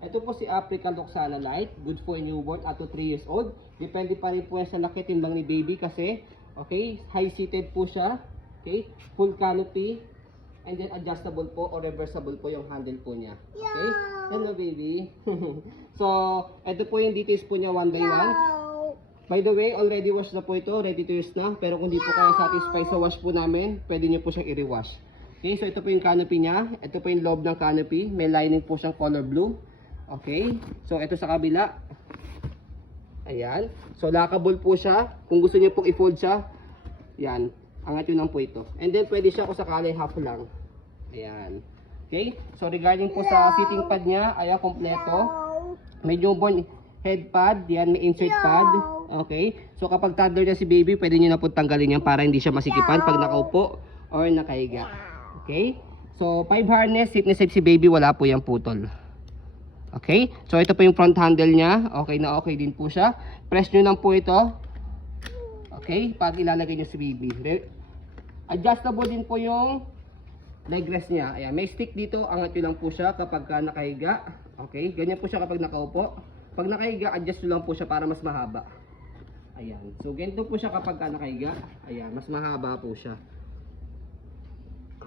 Ito po si African Roxana Light, good for newborn up to 3 years old. Depende pa rin po yan sa laki timbang ni baby kasi, okay, high-seated po siya, okay, full canopy, and then adjustable po or reversible po yung handle po niya. Okay? Hello baby. So, ito po yung details po niya one by one. By the way, already wash na po ito, ready to use na. Pero kung di po kayo satisfied sa wash po namin, pwede nyo po siyang i-rewash. Okay, so ito po yung canopy niya. Ito po yung loob ng canopy. May lining po siyang color blue. Okay, so ito sa kabila. Ayan. So lockable po siya. Kung gusto niyo pong i-fold siya, yan. Angat yun lang po ito. And then pwede siya kung sakali half lang. Ayan. Okay, so regarding po sa sitting pad niya, ayan, kompleto. May newborn head pad. Yan, may insert pad. Okay, so kapag toddler na si baby, pwede niyo na po tanggalin yan para hindi siya masikipan pag nakaupo or nakahiga. Okay, so 5 harness, seat na safe si baby, wala po yung putol. Okay, so ito po yung front handle niya. Okay na okay din po siya. Press nyo lang po ito. Okay, pag ilalagay nyo si baby. Adjustable din po yung leg rest niya. Ayan, may stick dito. Angat nyo lang po siya kapag nakahiga. Okay, ganyan po siya kapag nakaupo. Pag nakahiga, adjust nyo lang po siya para mas mahaba. Ayan, so ganito po siya kapag nakahiga. Ayan, mas mahaba po siya.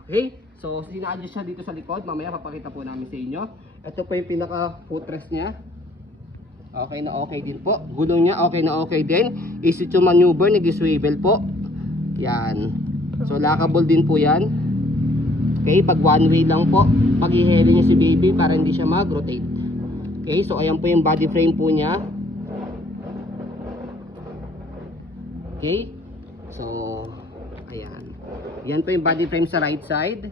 Okay, so sina-adjust siya dito sa likod. Mamaya papakita po namin sa inyo. Ito po yung pinaka footrest niya. Okay na okay din po. Gulong niya okay na okay din. Easy to maneuver, nag-swivel po. Yan. So lockable din po yan. Okay, pag one way lang po. Pag i-heli niya si baby para hindi siya mag-rotate. Okay, so ayan po yung body frame po niya. Okay, so ayan. Yan po yung body frame sa right side.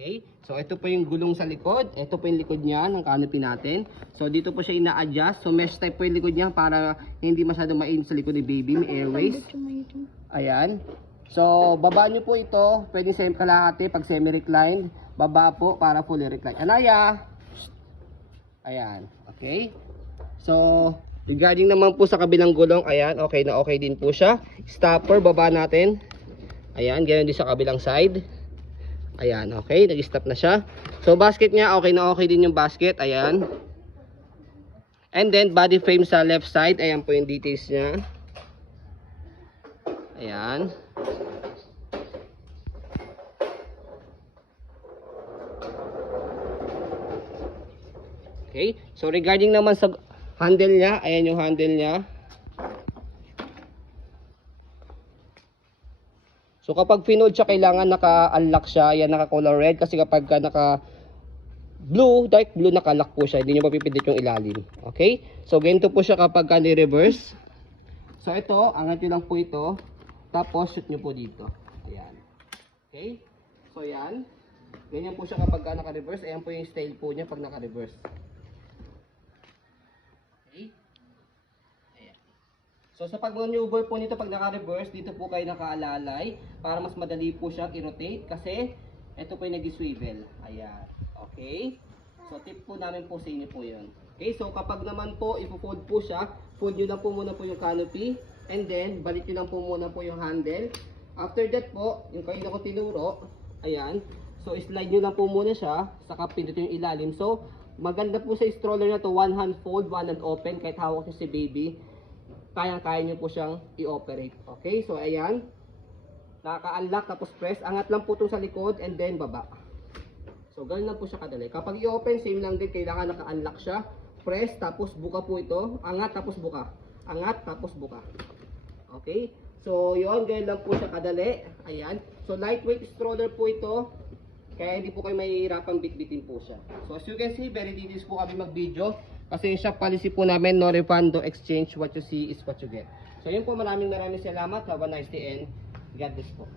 Okay, so ito po yung gulong sa likod. Ito po yung likod niya ng canopy natin. So dito po siya ina-adjust. So mesh type po yung likod niya para hindi masyado mainit sa likod ni baby. May airways. Ayan. So baba nyo po ito. Pwede sa kalahati pag semi-reclined. Baba po para fully reclined. Anaya! Ayan. Okay. So regarding naman po sa kabilang gulong. Ayan. Okay na okay din po siya. Stopper. Baba natin. Ayan. Ganyan din sa kabilang side. Ayan, okay, nag-stop na siya. So basket niya, okay na okay din yung basket. Ayan. And then body frame sa left side. Ayan po yung details niya. Ayan. Okay, so regarding naman sa handle niya, ayan yung handle niya. So kapag pinold siya, kailangan naka-unlock siya. Yan, naka-color red. Kasi kapag naka blue, dark blue, naka-lock po siya. Hindi nyo mapipindot yung ilalim. Okay? So ganito po siya kapag ni-reverse. So ito, angat nyo lang po ito. Tapos shoot nyo po dito. Ayan. Okay? So yan. Ganyan po siya kapag naka-reverse. Ayan po yung style po niya pag naka-reverse. Okay? So sa pag-maneuver po nito pag naka-reverse, dito po kayo nakaalalay para mas madali po siyang i-rotate kasi ito po yung nag-swivel. Ayan. Okay? So tip po namin po sa inyo po yun. Okay, so kapag naman po i-fold po siya, fold nyo lang po muna po yung canopy and then balik nyo lang po muna po yung handle. After that po, yung kayo na ko tinuro, ayan. So slide nyo lang po muna siya, saka pindot yung ilalim. So maganda po sa stroller na to, one hand fold, one hand open, kahit hawak siya si baby. Kaya-kaya nyo po siyang i-operate. Okay, so ayan. Nakaka-unlock tapos press. Angat lang po itong sa likod and then baba. So ganun lang po siya kadali. Kapag i-open, same lang din. Kailangan naka-unlock siya. Press tapos buka po ito. Angat tapos buka. Angat tapos buka. Okay, so yun. Ganun lang po siya kadali. Ayan. So lightweight stroller po ito. Kaya hindi po kayo mahihirapang bit-bitin po siya. So as you can see, very details po kami mag-video. Kasi yung shop policy po namin, no refund, no exchange, what you see is what you get. So yun po, maraming salamat. Have a nice day and God bless po.